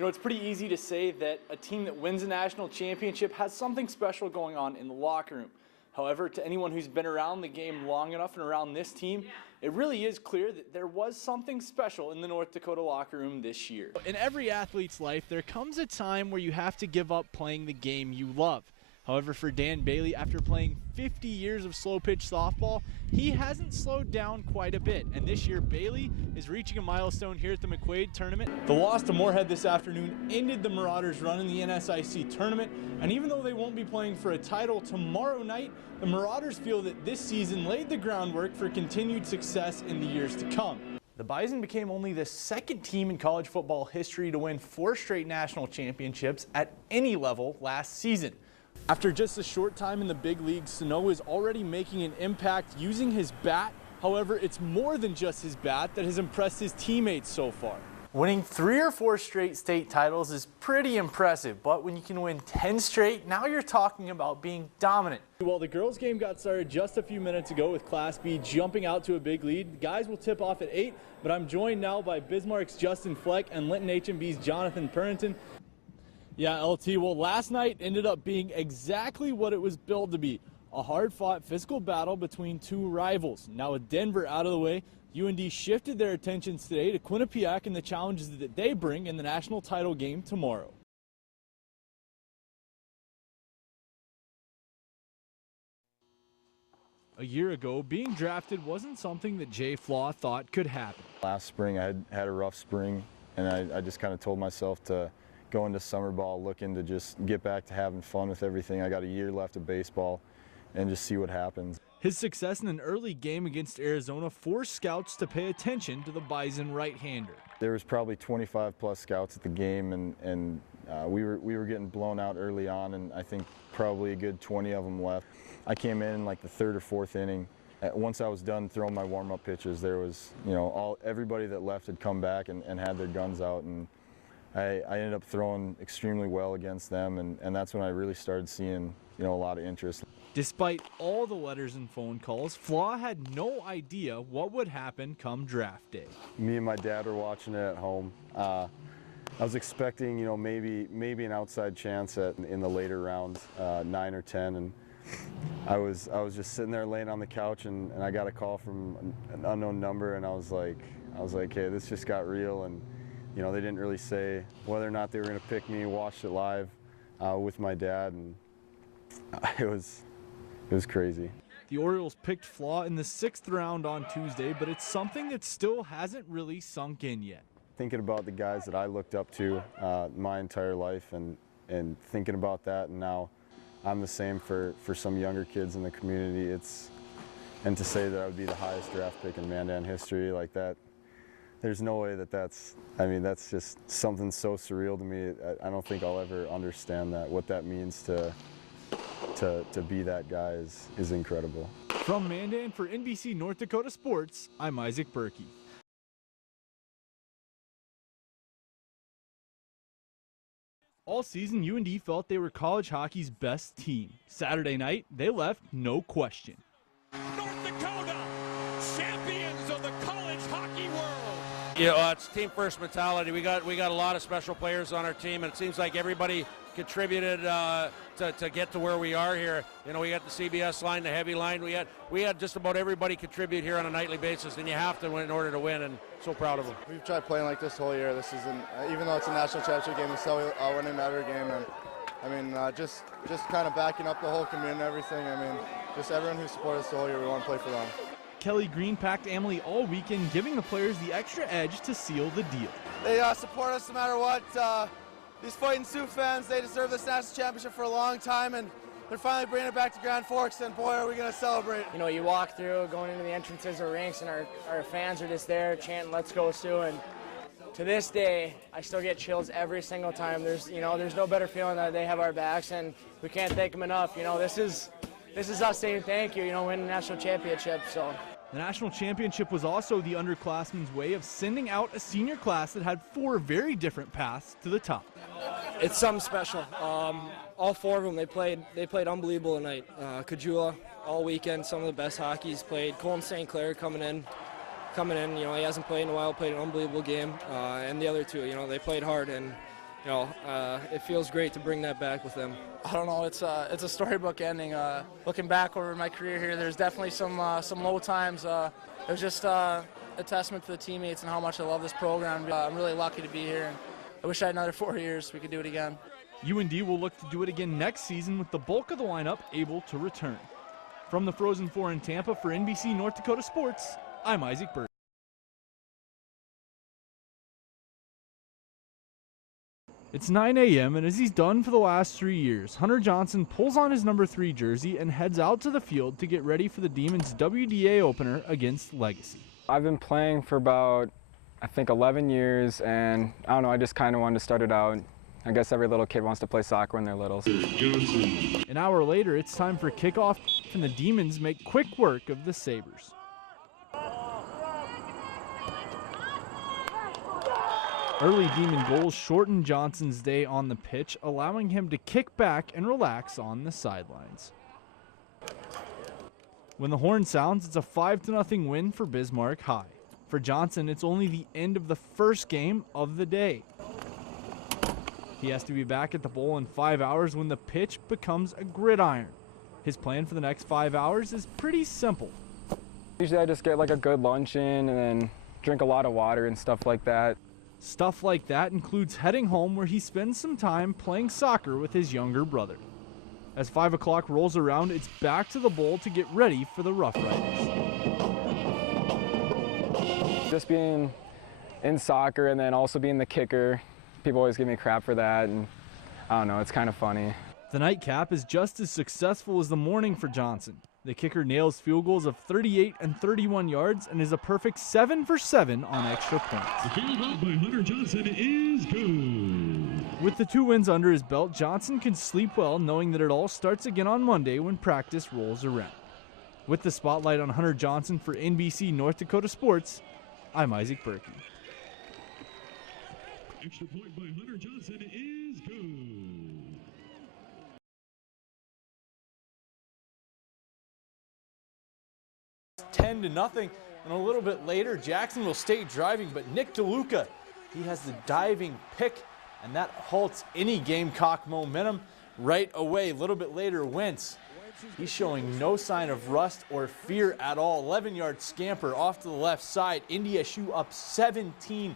You know, it's pretty easy to say that a team that wins a national championship has something special going on in the locker room. However, to anyone who's been around the game long enough and around this team, it really is clear that there was something special in the North Dakota locker room this year. In every athlete's life, there comes a time where you have to give up playing the game you love. However, for Dan Bailey, after playing 50 years of slow-pitch softball, he hasn't slowed down quite a bit. And this year, Bailey is reaching a milestone here at the McQuaid tournament. The loss to Moorhead this afternoon ended the Marauders' run in the NSIC tournament. And even though they won't be playing for a title tomorrow night, the Marauders feel that this season laid the groundwork for continued success in the years to come. The Bison became only the second team in college football history to win 4 straight national championships at any level last season. After just a short time in the big leagues, Sano is already making an impact using his bat. However, it's more than just his bat that has impressed his teammates so far. Winning 3 or 4 straight state titles is pretty impressive, but when you can win 10 straight, now you're talking about being dominant. Well, the girls' game got started just a few minutes ago with Class B jumping out to a big lead. The guys will tip off at 8, but I'm joined now by Bismarck's Justin Fleck and Linton HMB's Jonathan Purrington. Yeah, LT, well, last night ended up being exactly what it was billed to be, a hard-fought physical battle between 2 rivals. Now with Denver out of the way, UND shifted their attentions today to Quinnipiac and the challenges that they bring in the national title game tomorrow. A year ago, being drafted wasn't something that Jay Flaa thought could happen. Last spring, I had a rough spring, and I just kind of told myself to go into summer ball, looking to just get back to having fun with everything. I got a year left of baseball and just see what happens. His success in an early game against Arizona forced scouts to pay attention to the Bison right-hander. There was probably 25 plus scouts at the game, and we were getting blown out early on, and I think probably a good 20 of them left. I came in like the 3rd or 4th inning. Once I was done throwing my warm-up pitches, there was, you know, everybody that left had come back and had their guns out, and I ended up throwing extremely well against them, and that's when I really started seeing, you know, a lot of interest. Despite all the letters and phone calls, Flaa had no idea what would happen come draft day. Me and my dad were watching it at home. I was expecting, you know, maybe an outside chance in the later rounds, 9 or 10, and I was just sitting there laying on the couch, and I got a call from an unknown number, and I was like, hey, this just got real. And you know, they didn't really say whether or not they were going to pick me. Watched it live with my dad, and it was crazy. The Orioles picked Flaa in the 6th round on Tuesday, but it's something that still hasn't really sunk in yet. Thinking about the guys that I looked up to my entire life, and thinking about that, and now I'm the same for some younger kids in the community. And to say that I would be the highest draft pick in Mandan history like that, there's no way that's just something so surreal to me. I don't think I'll ever understand that. What that means to be that guy is incredible. From Mandan for NBC North Dakota Sports, I'm Isaac Berky. All season, UND felt they were college hockey's best team. Saturday night, they left no question. North Dakota, champions of the college hockey world. You know, it's team first mentality. We got a lot of special players on our team, and it seems like everybody contributed to get to where we are here. You know, we got the CBS line, the heavy line. We had just about everybody contribute here on a nightly basis, and you have to win in order to win, and so proud of them. We've tried playing like this the whole year. This season, even though it's a national championship game, it's still winning every game. And I mean, just kind of backing up the whole community and everything. I mean, just everyone who supported us the whole year, we want to play for them. Kelly Green packed Amalie all weekend, giving the players the extra edge to seal the deal. They support us no matter what. These Fighting Sioux fans, they deserve this national championship for a long time, and they're finally bringing it back to Grand Forks, and boy, are we going to celebrate. You know, you walk through, going into the entrances or rinks, and our fans are just there chanting, "Let's go Sioux," and to this day, I still get chills every single time. There's no better feeling that they have our backs, and we can't thank them enough. You know, this is us saying thank you, winning a national championship, so. The national championship was also the underclassmen's way of sending out a senior class that had 4 very different paths to the top. It's something special. All 4 of them, they played unbelievable tonight. Kajula all weekend, some of the best hockey he's played. Colin St. Clair coming in, he hasn't played in a while, played an unbelievable game. And the other 2, they played hard, and it feels great to bring that back with them. I don't know. It's a storybook ending. Looking back over my career here, there's definitely some low times. It was just a testament to the teammates and how much I love this program. I'm really lucky to be here, and I wish I had another 4 years. We could do it again. UND will look to do it again next season with the bulk of the lineup able to return. From the Frozen Four in Tampa for NBC North Dakota Sports, I'm Isaac Berky. It's 9 a.m. and as he's done for the last 3 years, Hunter Johnson pulls on his number 3 jersey and heads out to the field to get ready for the Demons' WDA opener against Legacy. I've been playing for about, I think, 11 years, and I don't know, I just kind of wanted to start it out. I guess every little kid wants to play soccer when they're little. An hour later, it's time for kickoff, and the Demons make quick work of the Sabres. Early Demon goals shortened Johnson's day on the pitch, allowing him to kick back and relax on the sidelines. When the horn sounds, it's a 5-0 win for Bismarck High. For Johnson, it's only the end of the first game of the day. He has to be back at the bowl in 5 hours when the pitch becomes a gridiron. His plan for the next 5 hours is pretty simple. Usually I just get like a good lunch in and then drink a lot of water and stuff like that. Stuff like that includes heading home where he spends some time playing soccer with his younger brother. As 5 o'clock rolls around, it's back to the bowl to get ready for the Rough Riders. Just being in soccer and then also being the kicker, people always give me crap for that, and I don't know, it's kind of funny. The nightcap is just as successful as the morning for Johnson. The kicker nails field goals of 38 and 31 yards and is a perfect 7 for 7 on extra points. The field goal by Hunter Johnson is good. With the 2 wins under his belt, Johnson can sleep well knowing that it all starts again on Monday when practice rolls around. With the spotlight on Hunter Johnson for NBC North Dakota Sports, I'm Isaac Berky. Extra point by Hunter Johnson is good. 10-0, and a little bit later, Jackson will stay driving, but Nick DeLuca, he has the diving pick, and that halts any Gamecock momentum right away. A little bit later, Wentz, he's showing no sign of rust or fear at all. 11-yard scamper off to the left side. NDSU up 17-0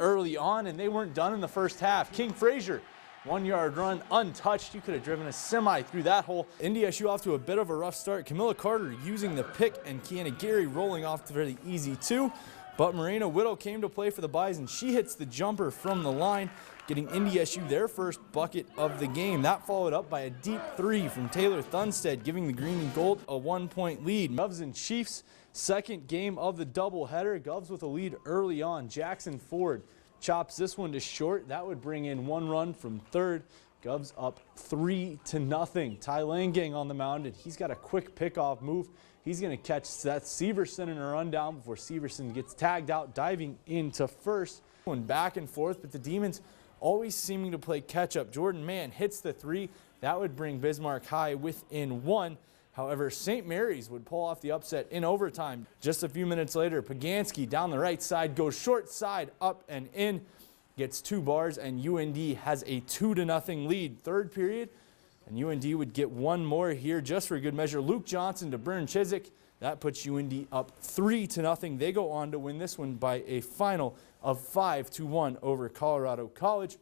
early on, and they weren't done in the first half. King Frazier, 1-yard run, untouched. You could have driven a semi through that hole. NDSU off to a bit of a rough start. Camilla Carter using the pick, and Kiana Gary rolling off to very easy too. But Marina Whittle came to play for the Bison. She hits the jumper from the line, getting NDSU their first bucket of the game. That followed up by a deep 3 from Taylor Thunstead, giving the Green and Gold a 1-point lead. Govs and Chiefs, second game of the doubleheader. Govs with a lead early on. Jackson Ford chops this one to short. That would bring in 1 run from third. Govs up 3-0. Ty Langang on the mound, and he's got a quick pickoff move. He's going to catch Seth Severson in a rundown before Severson gets tagged out, diving into first. Going back and forth, but the Demons always seeming to play catch-up. Jordan Mann hits the 3. That would bring Bismarck High within 1. However, St. Mary's would pull off the upset in overtime. Just a few minutes later, Pagansky down the right side, goes short side, up and in, gets 2 bars, and UND has a 2-0 lead. Third period, and UND would get 1 more here just for good measure. Luke Johnson to Byrne Chiswick. That puts UND up 3-0. They go on to win this one by a final of 5-1 over Colorado College.